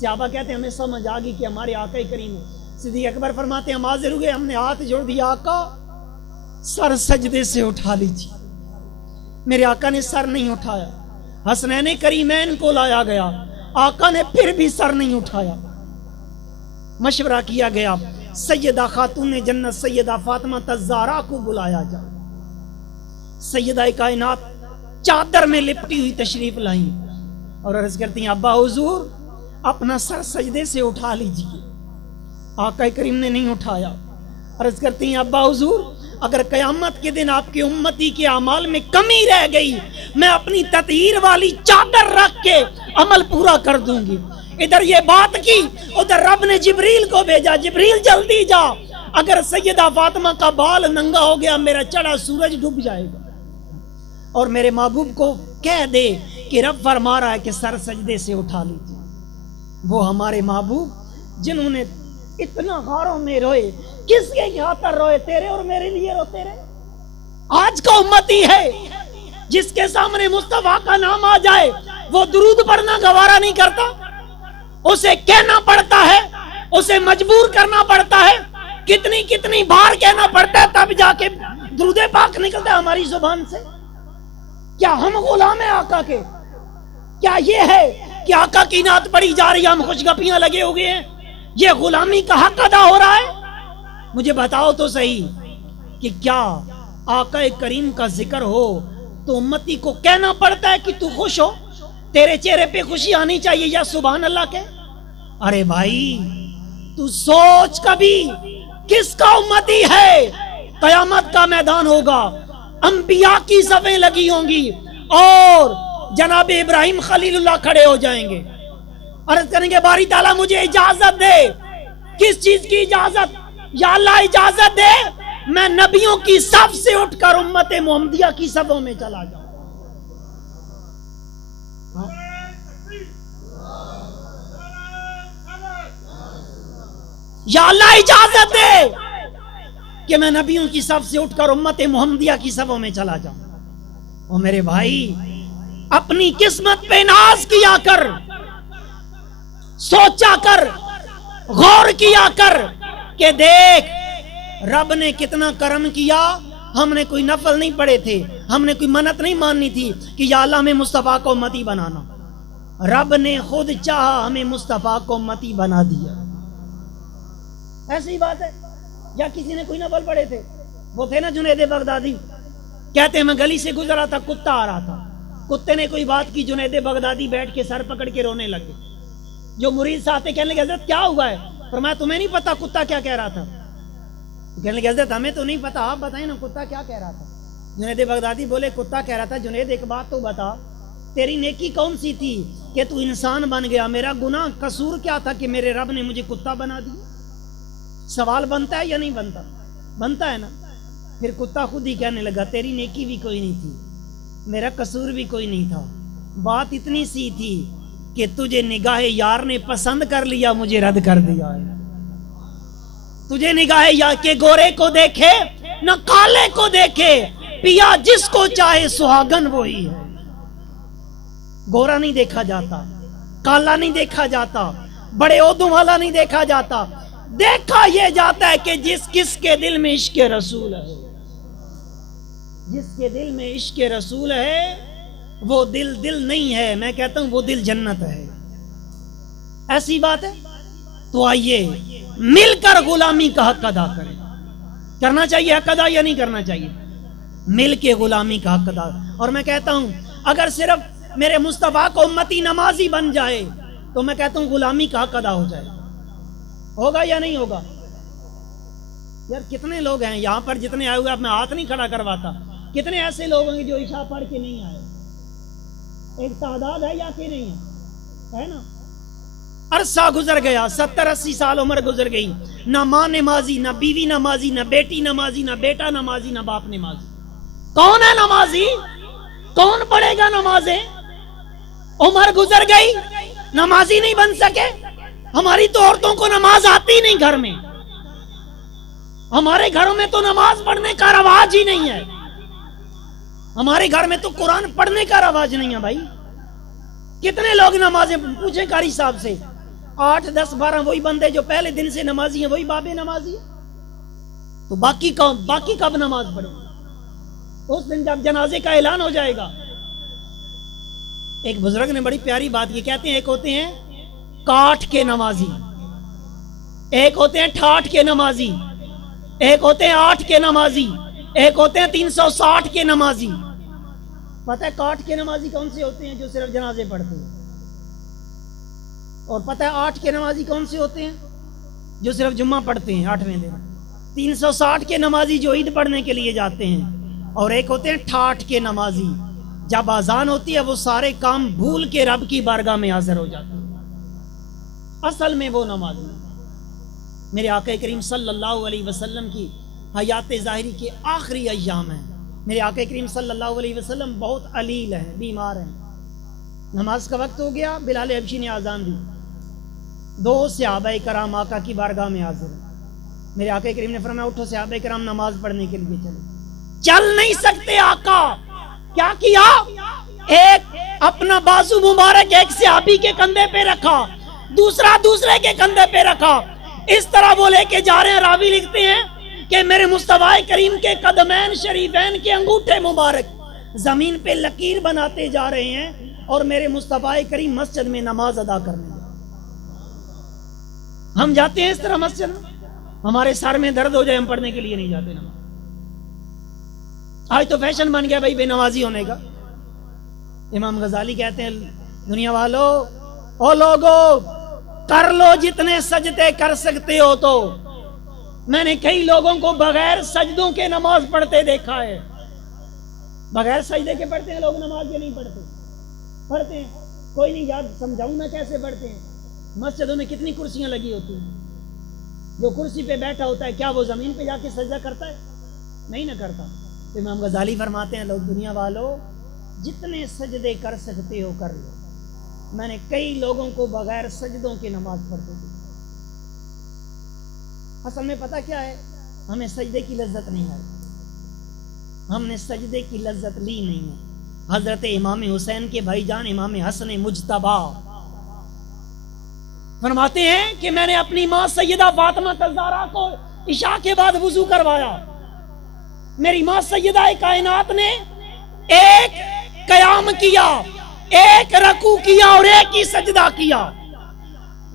صحابہ کہتے ہیں ہمیں سمجھ آ گئی کہ ہمارے آقا کریم ہے. صدیق اکبر فرماتے ہیں, ہم حاضر ہوئے, ہم نے ہاتھ جوڑ دیا, آقا سر سجدے سے اٹھا لیجیے. میرے آقا نے سر نہیں اٹھایا. حسنین کریمین کو لایا گیا, آقا نے پھر بھی سر نہیں اٹھایا. مشورہ کیا گیا, سیدہ خاتون جنت سیدہ فاطمہ الزہرا کو بلایا جائے. سیدہ کائنات چادر میں لپٹی ہوئی تشریف لائیں اور عرض کرتی ہیں, ابا حضور اپنا سر سجدے سے اٹھا لیجیے. آقا کریم نے نہیں اٹھایا. عرض کرتی ہیں, ابا حضور اگر قیامت کے دن آپ کے امتی کے اعمال میں کمی رہ گئی, میں اپنی تطہیر والی چادر رکھ کے عمل پورا کر دوں گی. ادھر یہ بات کی, ادھر رب نے جبریل کو بھیجا, جبریل جلدی جا, اگر سیدہ فاطمہ کا بال ننگا ہو گیا میرا چڑھا سورج ڈوب جائے گا. اور میرے محبوب کو کہہ دے کہ رب فرما رہا ہے کہ سر سجدے سے اٹھا لیجیے. وہ ہمارے محبوب جنہوں نے اتنا غاروں میں روئے, کس کے خاطر روئے؟ تیرے اور میرے لیے روتے رہے. آج کا امتی ہے جس کے سامنے مصطفیٰ کا نام آ جائے وہ درود پڑھنا گوارا نہیں کرتا, اسے کہنا پڑتا ہے, اسے مجبور کرنا پڑتا ہے, کتنی بار کہنا پڑتا ہے تب جا کے درود پاک نکلتا ہے ہماری زبان سے. کیا ہم غلام ہیں آقا کے؟ کیا یہ ہے کہ آقا کی نعت پڑھی جا رہی ہے, ہم خوش گپیاں لگے ہوئے ہیں, یہ غلامی کا حق ادا ہو رہا ہے؟ مجھے بتاؤ تو صحیح کہ کیا آقا کریم کا ذکر ہو تو امتی کو کہنا پڑتا ہے کہ تو خوش ہو, تیرے چہرے پہ خوشی آنی چاہیے یا سبحان اللہ کے؟ ارے بھائی تو سوچ کبھی کس کا امتی ہے. قیامت کا میدان ہوگا, انبیاء کی صفیں لگی ہوں گی اور جناب ابراہیم خلیل اللہ کھڑے ہو جائیں گے, عرض کریں گے باری تعالیٰ مجھے اجازت دے. کس چیز کی اجازت؟ یا اللہ اجازت دے میں نبیوں کی صف سے اٹھ کر امت محمدیہ کی صفوں میں چلا جاؤں. یا اللہ اجازت دے کہ میں نبیوں کی صف سے اٹھ کر امت محمدیہ کی صفوں میں چلا جاؤں. اور میرے بھائی اپنی قسمت پہ ناز کیا کر, سوچا کر, غور کیا کر کہ دیکھ رب نے کتنا کرم کیا. ہم نے کوئی نفل نہیں پڑھے تھے, ہم نے کوئی منت نہیں ماننی تھی کہ یا اللہ ہمیں مصطفیٰ کو امتی بنانا. رب نے خود چاہا ہمیں مصطفیٰ کو امتی بنا دیا. ایسی بات ہے. یا کسی نے کوئی ناول پڑھے تھے؟ وہ تھے نا جنید بغدادی، کہتے ہیں میں گلی سے گزرا تھا، کتا آ رہا تھا، کتے نے کوئی بات کی، جنید بغدادی بیٹھ کے سر پکڑ کے رونے لگے۔ جو مرید صاحب تھے کہنے لگے حضرت کیا ہوا ہے؟ فرمایا تمہیں نہیں پتا کتا کیا کہہ رہا تھا؟ کہنے لگے حضرت ہمیں تو نہیں پتا، آپ بتائیں نا کتا کیا کہہ رہا تھا؟ جنید بغدادی بولے کتا کہہ رہا تھا جنید ایک بات تو بتا، تیری نیکی کون سی تھی کہ تو انسان بن گیا؟ میرا گناہ قصور کیا تھا کہ میرے رب نے مجھے کتا بنا دیا؟ سوال بنتا ہے یا نہیں بنتا؟ بنتا ہے نا۔ پھر کتا خود ہی کہنے لگا تیری نیکی بھی کوئی نہیں تھی، میرا قصور بھی کوئی نہیں تھا، بات اتنی سی تھی کہ تجھے نگاہ یار نے پسند کر لیا، مجھے رد کر دیا ہے۔ تجھے نگاہ یار کے گورے کو دیکھے نہ کالے کو دیکھے، پیا جس کو چاہے سہاگن وہی ہے۔ گورا نہیں دیکھا جاتا، کالا نہیں دیکھا جاتا، بڑے عہدوں والا نہیں دیکھا جاتا، دیکھا یہ جاتا ہے کہ جس کس کے دل میں عشق رسول ہے، جس کے دل میں عشق رسول ہے وہ دل دل نہیں ہے، میں کہتا ہوں وہ دل جنت ہے۔ ایسی بات ہے تو آئیے مل کر غلامی کا حق ادا کریں۔ کرنا چاہیے حق ادا یا نہیں کرنا چاہیے؟ مل کے غلامی کا حق ادا۔ اور میں کہتا ہوں اگر صرف میرے مصطفیٰ کو امتی نمازی بن جائے تو میں کہتا ہوں غلامی کا حق ادا ہو جائے۔ ہوگا یا نہیں ہوگا؟ یار کتنے لوگ ہیں یہاں پر جتنے آئے ہوئے، اب میں ہاتھ نہیں کھڑا کرواتا، کتنے ایسے لوگ ہوں گے جو عشاء پڑھ کے نہیں آئے؟ ایک تعداد ہے یا کہ نہیں ہے نا؟ عرصہ گزر گیا، 70-80 سال عمر گزر گئی، نہ ماں نمازی، نہ بیوی نمازی، نہ بیٹی نمازی، نہ بیٹا نمازی، نہ باپ نمازی۔ کون ہے نمازی؟ کون پڑھے گا نمازیں؟ عمر گزر گئی، نمازی نہیں بن سکے۔ ہماری تو عورتوں کو نماز آتی نہیں گھر میں، ہمارے گھروں میں تو نماز پڑھنے کا رواج ہی نہیں ہے، ہمارے گھر میں تو قرآن پڑھنے کا رواج نہیں ہے۔ بھائی کتنے لوگ نمازیں پوچھیں قاری صاحب سے، 8 10 12 وہی بندے جو پہلے دن سے نمازی ہیں، وہی بابے نمازی ہیں، تو باقی کب نماز پڑھیں؟ اس دن جب جنازے کا اعلان ہو جائے گا۔ ایک بزرگ نے بڑی پیاری بات کی، کہتے ہیں ایک ہوتے ہیں کاٹ کے نمازی، ایک ہوتے ہیں ٹھاٹ کے نمازی، ایک ہوتے ہیں 8 کے نمازی، ایک ہوتے ہیں 360 کے نمازی۔ پتہ ہے کاٹ کے نمازی کون سے ہوتے ہیں؟ جو صرف جنازے پڑھتے ہیں۔ اور پتہ ہے 8 کے نمازی کون سے ہوتے ہیں؟ جو صرف جمعہ پڑھتے ہیں 8ویں دن۔ 360 کے نمازی جو عید پڑھنے کے لیے جاتے ہیں، اور ایک ہوتے ہیں ٹھاٹ کے نمازی، جب اذان ہوتی ہے وہ سارے کام بھول کے رب کی بارگاہ میں حاضر ہو جاتے ہیں۔ اصل میں وہ نمازی میرے آقا کریم صلی اللہ علیہ وسلم کی حیات ظاہری کے آخری ایام ہیں۔ میرے آقا کریم صلی اللہ علیہ وسلم بہت علیل ہیں، بیمار ہیں، نماز کا وقت ہو گیا، بلال حبشی نے آذان دی، 2 صحابہ کرام آقا کی بارگاہ میں حاضر ہیں۔ میرے آقا کریم نے فرمایا اٹھو صحابہ کرام نماز پڑھنے کے لیے چلے۔ چل نہیں سکتے آقا، کیا کیا؟ ایک اپنا بازو مبارک ایک صحابی کے کندھے پہ رکھا، دوسرا دوسرے کے کندھے پہ رکھا، اس طرح وہ لے کے جا رہے ہیں۔ راوی لکھتے ہیں کہ میرے مصطفیٰ کریم کے قدمین شریفین کے انگوٹھے مبارک زمین پہ لکیر بناتے جا رہے ہیں، اور میرے مصطفیٰ کریم مسجد میں نماز ادا کرنے لگے۔ ہم جاتے ہیں اس طرح مسجد میں؟ ہمارے سر میں درد ہو جائے ہم پڑھنے کے لیے نہیں جاتے نماز۔ آج تو فیشن بن گیا بھائی بے نمازی ہونے کا۔ امام غزالی کہتے ہیں دنیا والو او لوگو کر لو جتنے سجدے کر سکتے ہو، تو میں نے کئی لوگوں کو بغیر سجدوں کے نماز پڑھتے دیکھا ہے۔ بغیر سجدے کے پڑھتے ہیں لوگ نماز، کے نہیں پڑھتے؟ پڑھتے ہیں، کوئی نہیں یاد سمجھاؤں میں کیسے پڑھتے ہیں۔ مسجدوں میں کتنی کرسیاں لگی ہوتی ہیں، جو کرسی پہ بیٹھا ہوتا ہے کیا وہ زمین پہ جا کے سجدہ کرتا ہے؟ نہیں نہ کرتا۔ تو امام غزالی فرماتے ہیں لوگ دنیا والو جتنے سجدے کر سکتے ہو کر لو، میں نے کئی لوگوں کو بغیر سجدوں کے نماز پڑھتے تھے۔ اصل میں پتہ کیا ہے، ہمیں سجدے کی لذت نہیں آئی، ہم نے سجدے کی لذت لی نہیں ہے۔ حضرت امام حسین کے بھائی جان امام حسن مجتبی فرماتے ہیں کہ میں نے اپنی ماں سیدہ فاطمہ الزہرا کو عشاء کے بعد وضو کروایا، میری ماں سیدہ کائنات نے ایک قیام کیا، ایک رکوع کیا اور ایک ہی سجدہ کیا۔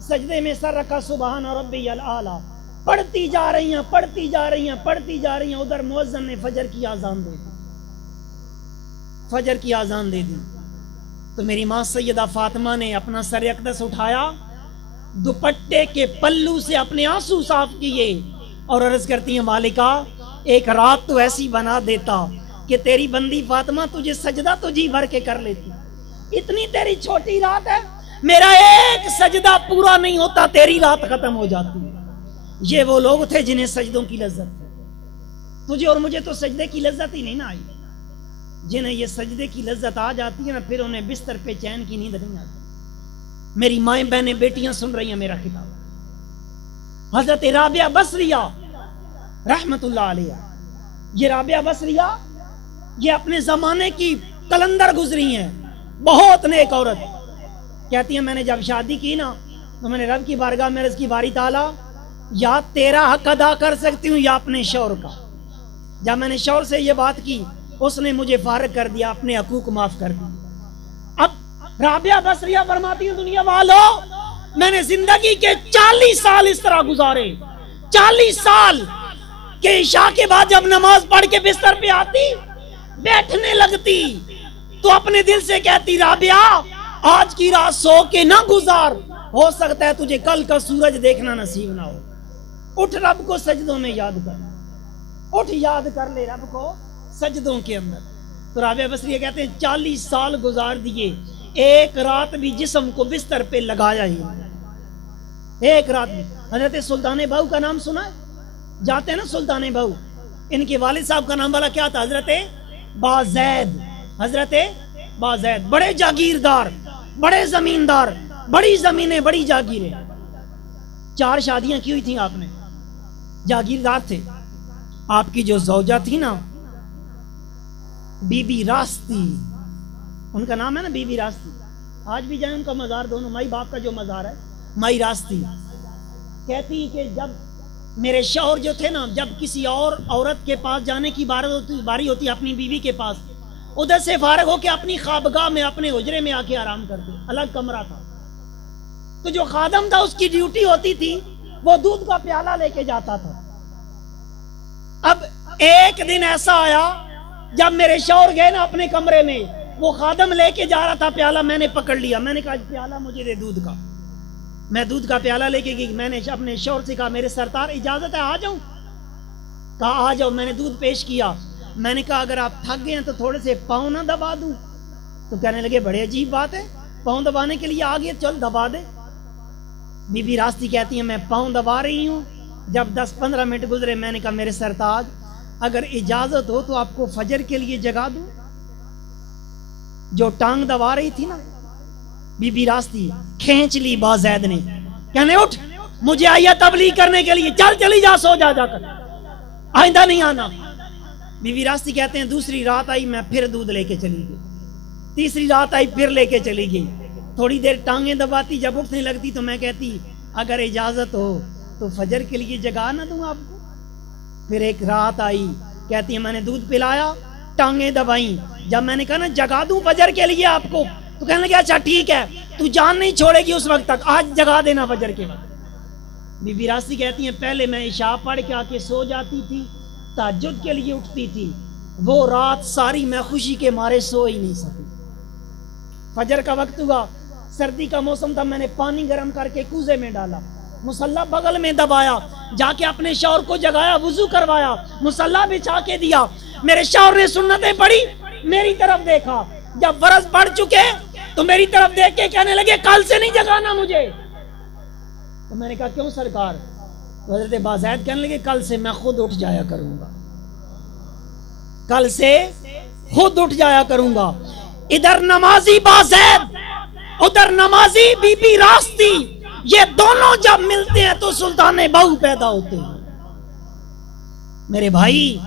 سجدے میں سر رکھا سبحان ربی الاعلی، پڑھتی جا رہی ہیں پڑھتی جا رہی ہیں پڑھتی جا رہی ہیں، ادھر مؤذن نے فجر کی اذان دے دی، فجر کی اذان دے دی۔ تو میری ماں سیدہ فاطمہ نے اپنا سر اقدس اٹھایا، دوپٹے کے پلو سے اپنے آنسو صاف کیے اور عرض کرتی ہیں مالکہ ایک رات تو ایسی بنا دیتا کہ تیری بندی فاطمہ تجھے سجدہ تو جی بھر کے کر لیتی، اتنی تیری چھوٹی رات ہے، میرا ایک سجدہ پورا نہیں ہوتا تیری رات ختم ہو جاتی۔ یہ وہ لوگ تھے جنہیں سجدوں کی لذت تھی، تجھے اور مجھے تو سجدے کی لذت ہی نہیں نہ آئی۔ جنہیں یہ سجدے کی لذت آ جاتی ہے نا، پھر انہیں بستر پہ چین کی نیند نہیں آتی۔ میری مائیں بہنیں بیٹیاں سن رہی ہیں میرا خطاب۔ حضرت رابعہ بصریہ رحمت اللہ علیہ، یہ رابعہ بصریہ یہ اپنے زمانے کی کلندر گزری ہیں، بہت نیک عورت۔ کہتی ہیں میں نے جب شادی کی نا تو میں نے رب کی بارگاہ میں عرض کی باری تعالیٰ یا تیرا حق ادا کر سکتی ہوں یا اپنے شوہر کا۔ جب میں نے شوہر سے یہ بات کی اس نے مجھے فارغ کر دیا، اپنے حقوق معاف کر دی۔ اب رابعہ بصریہ فرماتی ہیں دنیا والوں میں نے زندگی کے 40 سال اس طرح گزارے، 40 سال کہ عشاء کے بعد جب نماز پڑھ کے بستر پہ آتی بیٹھنے لگتی تو اپنے دل سے کہتی رابعہ آج کی رات سو کے نہ گزار، ہو سکتا ہے تجھے کل کا سورج دیکھنا نصیب نہ ہو۔ اٹھ رب کو سجدوں میں یاد کر، اٹھ یاد کر لے رب کو سجدوں کے اندر۔ تو رابعہ بصریہ کہتے ہیں 40 سال گزار دیے، ایک رات بھی جسم کو بستر پہ لگایا ہی نہیں، ایک رات بھی۔ حضرت سلطان بہو کا نام سنا ہے؟ جاتے ہیں نا سلطان بہو، ان کے والد صاحب کا نام والا کیا تھا؟ حضرت بازید، حضرت بازید، بڑے جاگیردار، بڑے زمیندار، بڑی زمینیں، بڑی جاگیریں۔ 4 شادیاں کی ہوئی تھیں آپ نے، جاگیردار تھے۔ آپ کی جو زوجہ تھی نا بی بی راستی، ان کا نام ہے نا بی بی راستی، آج بھی جائیں ان کا مزار، دونوں مائی باپ کا جو مزار ہے مائی راستی، کہتی کہ جب میرے شوہر جو تھے نا جب کسی اور عورت کے پاس جانے کی باری ہوتی اپنی بیوی کے پاس، ادھر سے فارغ ہو کے اپنی خوابگاہ میں اپنے حجرے میں آ کے آرام کرتے، الگ کمرہ تھا۔ تو جو خادم تھا اس کی ڈیوٹی ہوتی تھی وہ دودھ کا پیالہ لے کے جاتا تھا۔ اب ایک دن ایسا آیا جب میرے شوہر گئے نا اپنے کمرے میں، وہ خادم لے کے جا رہا تھا پیالہ، میں نے پکڑ لیا، میں نے کہا پیالہ مجھے دے دودھ کا۔ میں دودھ کا پیالہ لے کے گئی، میں نے اپنے شوہر سے کہا میرے سرکار اجازت ہے آ جاؤں؟ کہا آ جاؤ۔ میں نے دودھ پیش کیا، میں نے کہا اگر آپ تھک گئے ہیں تو تھوڑے سے پاؤں نہ دبا دوں؟ تو کہنے لگے بڑے عجیب بات ہے، پاؤں دبانے کے لیے آ گئے، چل دبا دے۔ بی بی راستی کہتی ہیں میں پاؤں دبا رہی ہوں، جب 10-15 منٹ گزرے میں نے کہا میرے سرتاج اگر اجازت ہو تو آپ کو فجر کے لیے جگا دوں؟ جو ٹانگ دبا رہی تھی نا بی بی راستی، کھینچ لی بازید نے، کہنے اٹھ مجھے آیا تبلیغ کرنے کے لیے، چل چلی جا، سو جا جا کر، آئندہ نہیں آنا۔ بی بی راستی کہتے ہیں دوسری رات آئی، میں پھر دودھ لے کے چلی گئی، تیسری رات آئی پھر لے کے چلی گئی، تھوڑی دیر ٹانگیں دباتی، جب اٹھنے لگتی تو میں کہتی اگر اجازت ہو تو فجر کے لیے جگا نہ دوں آپ کو؟ پھر ایک رات آئی، کہتی ہے میں نے دودھ پلایا، ٹانگیں دبائیں، جب میں نے کہا نا جگا دوں فجر کے لیے آپ کو، تو کہنے لگے اچھا ٹھیک ہے، تو جان نہیں چھوڑے گی اس وقت تک، آج جگا دینا فجر کے وقت۔ بی بی راستی کہتی ہیں پہلے میں عشاء پڑھ کے آ کے سو جاتی تھی، تہجد کے لیے اٹھتی تھی، وہ رات ساری میں خوشی کے مارے سو ہی نہیں سکی۔ فجر کا وقت ہوا، سردی کا موسم تھا، میں نے پانی گرم کر کے کوزے میں ڈالا، مصلی بغل میں دبایا، جا کے اپنے شوہر کو جگایا، وضو کروایا، مصلی بچھا کے دیا۔ میرے شوہر نے سنتیں پڑھی، میری طرف دیکھا، جب فرض پڑھ چکے تو میری طرف دیکھ کے کہنے لگے کل سے نہیں جگانا مجھے۔ تو میں نے کہا کیوں سرکار؟ تو حضرت بازید کہنے لگے کل سے میں خود اٹھ جایا کروں گا، کل سے خود اٹھ جایا کروں گا۔ ادھر نمازی بازید، ادھر نمازی بی بی راستی، یہ دونوں جب ملتے ہیں تو سلطان بہو پیدا ہوتے ہیں۔ میرے بھائی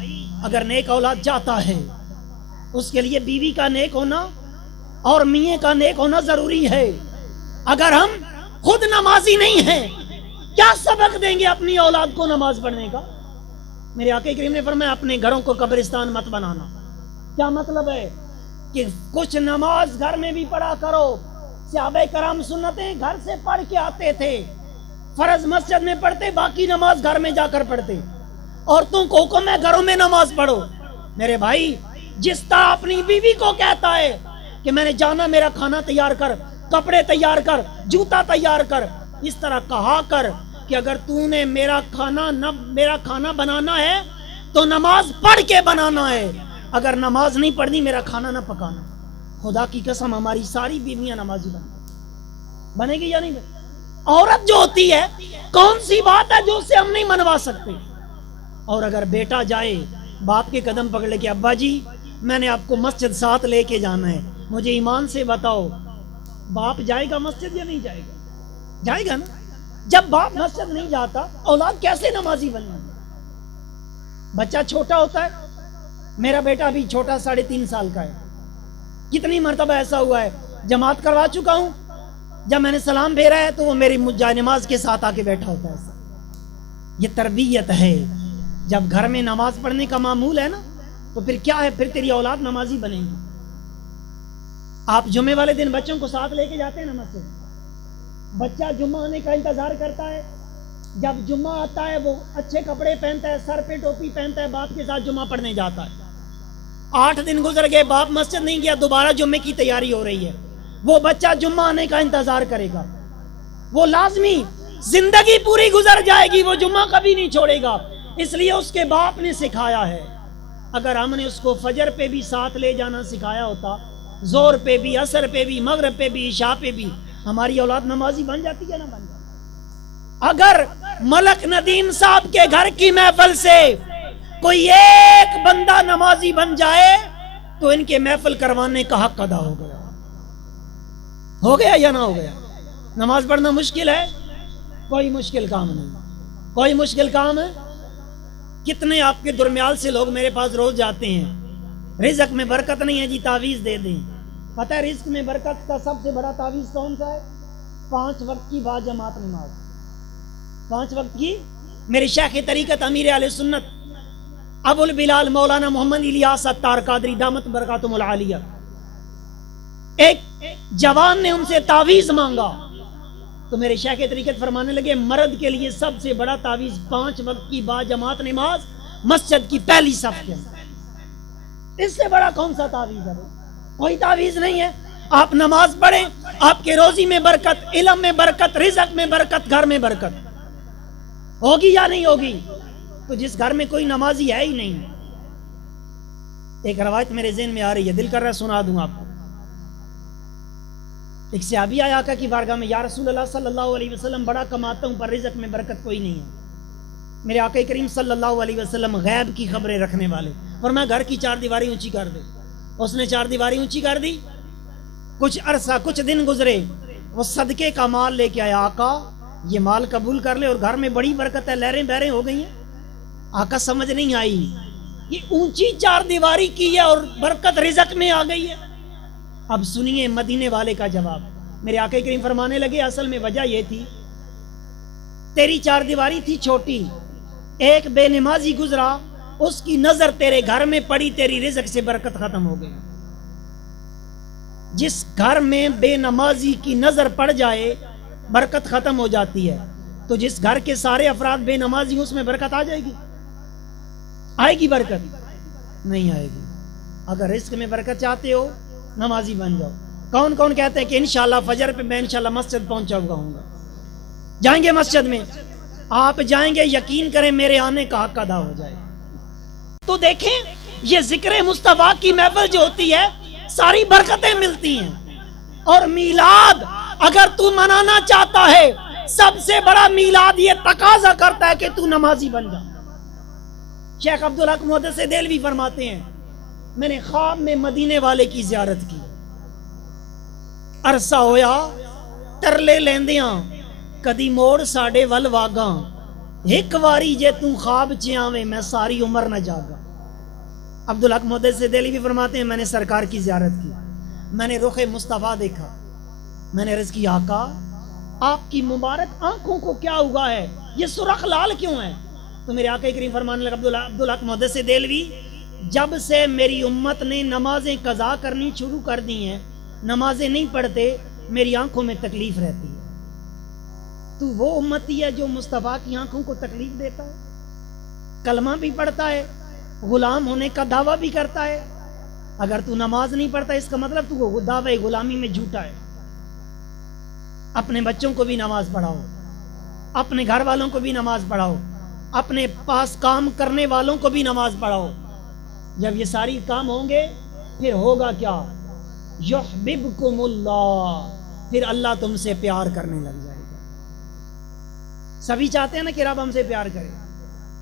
اگر نیک اولاد چاہتا ہے اس کے لیے بیوی کا نیک ہونا اور میاں کا نیک ہونا ضروری ہے۔ اگر ہم خود نمازی نہیں ہیں کیا سبق دیں گے اپنی اولاد کو نماز پڑھنے کا؟ میرے آقا کریم نے فرمایا اپنے گھروں کو قبرستان مت بنانا۔ کیا مطلب ہے؟ کہ کچھ نماز گھر میں بھی پڑھا کرو۔ صحابہ کرام سنتیں گھر سے پڑھ کے آتے تھے، فرض مسجد میں پڑھتے، باقی نماز گھر میں جا کر پڑھتے. عورتوں کو حکم ہے گھروں میں نماز پڑھو. میرے بھائی، جس طرح اپنی بیوی کو کہتا ہے کہ میں نے جانا، میرا کھانا تیار کر، کپڑے تیار کر، جوتا تیار کر، اس طرح کہا کر کہ اگر تو نے میرا کھانا بنانا ہے تو نماز پڑھ کے بنانا ہے، اگر نماز نہیں پڑھنی میرا کھانا نہ پکانا. خدا کی قسم ہماری ساری بیویاں نمازی بنے گی یا نہیں بنے؟ عورت جو ہوتی ہے، کون سی بات ہے جو اسے ہم نہیں منوا سکتے؟ اور اگر بیٹا جائے باپ کے قدم پکڑ لے کہ ابا جی میں نے آپ کو مسجد ساتھ لے کے جانا ہے، مجھے ایمان سے بتاؤ، باپ جائے گا مسجد یا نہیں جائے گا؟ جائے گا نا. جب باپ مسجد نہیں جاتا اولاد کیسے نمازی بنے گی؟ بچہ چھوٹا ہوتا ہے، میرا بیٹا ابھی چھوٹا 3.5 سال کا ہے. کتنی مرتبہ ایسا ہوا ہے جماعت کروا چکا ہوں، جب میں نے سلام پھیرا ہے تو وہ میری جائے نماز کے ساتھ آ کے بیٹھا ہوتا ہے. یہ تربیت ہے. جب گھر میں نماز پڑھنے کا معمول ہے نا تو پھر کیا ہے، پھر تیری اولاد نمازی بنے گی. آپ جمعے والے دن بچوں کو ساتھ لے کے جاتے ہیں نا مسجد، بچہ جمعہ آنے کا انتظار کرتا ہے. جب جمعہ آتا ہے وہ اچھے کپڑے پہنتا ہے، سر پہ ٹوپی پہنتا ہے، باپ کے ساتھ جمعہ پڑھنے جاتا ہے. 8 دن گزر گئے، باپ مسجد نہیں گیا، دوبارہ جمعے کی تیاری ہو رہی ہے. وہ بچہ جمعہ آنے کا انتظار کرے گا، وہ لازمی زندگی پوری گزر جائے گی، وہ جمعہ کبھی نہیں چھوڑے گا. اس لیے اس کے باپ نے سکھایا ہے. اگر ہم نے اس کو فجر پہ بھی ساتھ لے جانا سکھایا ہوتا، زور پہ بھی، عصر پہ بھی، مغرب پہ بھی، عشاء پہ بھی، ہماری اولاد نمازی بن جاتی ہے نا بن جاتی. اگر ملک ندیم صاحب کے گھر کی محفل سے کوئی ایک بندہ نمازی بن جائے تو ان کے محفل کروانے کا حق ادا ہو گیا یا نہ ہو گیا؟ نماز پڑھنا مشکل ہے؟ کوئی مشکل کام نہیں، کوئی مشکل کام ہے. کتنے آپ کے درمیال سے لوگ میرے پاس روز جاتے ہیں، رزق میں برکت نہیں ہے جی تعویذ دے دیں. پتہ ہے رزق میں برکت کا سب سے بڑا تعویذ کون سا ہے؟ 5 وقت کی با جماعت نماز. 5 وقت کی. میرے شیخ طریقت امیر اہل سنت ابو البلال مولانا محمد الیاس اتار قادری دامت برکاتہم العالیہ، ایک جوان نے ان سے تعویذ مانگا تو میرے شیخ طریقت فرمانے لگے مرد کے لیے سب سے بڑا تعویذ 5 وقت کی با جماعت نماز مسجد کی پہلی صف کے اندر. اس سے بڑا کون سا تعویذ ہے؟ کوئی تعویذ نہیں ہے. آپ نماز پڑھیں، آپ کے روزی میں برکت، علم میں برکت، رزق میں برکت، گھر میں برکت ہوگی یا نہیں ہوگی؟ تو جس گھر میں کوئی نمازی ہے ہی نہیں. ایک روایت میرے ذہن میں آ رہی ہے، دل کر رہا سنا دوں آپ کو. ایک صحابی آیا آقا کی بارگاہ میں، یا رسول اللہ صلی اللہ علیہ وسلم بڑا کماتا ہوں پر رزق میں برکت کوئی نہیں ہے. میرے آقا کریم صلی اللہ علیہ وسلم غیب کی خبریں رکھنے والے، اور میں گھر کی 4 دیواری اونچی کر دے. اس نے 4 دیواری اونچی کر دی. کچھ عرصہ، کچھ دن گزرے، وہ صدقے کا مال لے کے آیا. آقا یہ مال قبول کر لے، اور گھر میں بڑی برکت ہے، لہریں بہریں ہو گئی ہیں. آقا سمجھ نہیں آئی، یہ اونچی 4 دیواری کی ہے اور برکت رزق میں آ گئی ہے. اب سنیے مدینے والے کا جواب. میرے آقا کریم فرمانے لگے اصل میں وجہ یہ تھی، تیری 4 دیواری تھی چھوٹی، ایک بے نمازی گزرا، اس کی نظر تیرے گھر میں پڑی، تیری رزق سے برکت ختم ہو گئی. جس گھر میں بے نمازی کی نظر پڑ جائے برکت ختم ہو جاتی ہے. تو جس گھر کے سارے افراد بے نمازی، اس میں برکت آ جائے گی؟ آئے گی برکت؟ نہیں آئے گی. اگر رزق میں برکت چاہتے ہو نمازی بن جاؤ. کون کون کہتے ہیں کہ انشاءاللہ فجر پہ میں انشاءاللہ مسجد پہنچا ہوا ہوں گا؟ جائیں گے مسجد میں؟ آپ جائیں گے، یقین کریں میرے آنے کا حق ادا ہو جائے. تو دیکھیں یہ ذکر مصطفیٰ کی محفل جو ہوتی ہے ساری برکتیں ملتی ہیں. اور میلاد اگر تو منانا چاہتا ہے، سب سے بڑا میلاد یہ تقاضا کرتا ہے کہ تو نمازی بن جا. شیخ عبدالحق محدث دہلوی فرماتے ہیں میں نے خواب میں مدینے والے کی زیارت کی، عرصہ ہویا ترلے لیندیاں کدی موڑ ساڑے ول واگاں، ایک واری جے تو خواب چ آویں میں ساری عمر نہ جاگا. عبدالحق محدث دہلوی فرماتے ہیں میں نے سرکار کی زیارت کی، میں نے رخ مصطفیٰ دیکھا، میں نے عرض کی آقا آپ کی مبارک آنکھوں کو کیا ہوا ہے، یہ سرخ لال کیوں ہے؟ تو میرے آقا کریم فرمانے لگا عبدالحق محدث دہلوی، جب سے میری امت نے نمازیں قضا کرنی شروع کر دی ہیں، نمازیں نہیں پڑھتے، میری آنکھوں میں تکلیف رہتی ہے. تو وہ امتی ہے جو مصطفیٰ کی آنکھوں کو تکلیف دیتا ہے، کلمہ بھی پڑھتا ہے، غلام ہونے کا دعویٰ بھی کرتا ہے. اگر تو نماز نہیں پڑھتا اس کا مطلب تو دعوی غلامی میں جھوٹا ہے. اپنے بچوں کو بھی نماز پڑھاؤ، اپنے گھر والوں کو بھی نماز پڑھاؤ، اپنے پاس کام کرنے والوں کو بھی نماز پڑھاؤ. جب یہ ساری کام ہوں گے پھر ہوگا کیا؟ یحببکم اللہ، پھر اللہ تم سے پیار کرنے لگ جائے گا. سبھی چاہتے ہیں نا کہ رب ہم سے پیار کرے،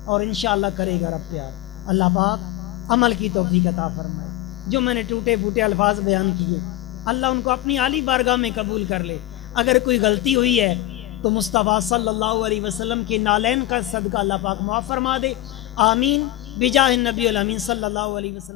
اور انشاءاللہ کرے گا رب پیار. اللہ پاک عمل کی توفیق عطا فرمائے. جو میں نے ٹوٹے پھوٹے الفاظ بیان کیے اللہ ان کو اپنی عالی بارگاہ میں قبول کر لے. اگر کوئی غلطی ہوئی ہے تو مصطفیٰ صلی اللہ علیہ وسلم کے نالین کا صدقہ اللہ پاک معاف فرما دے. آمین بجاہ النبی الامین صلی اللہ علیہ وسلم.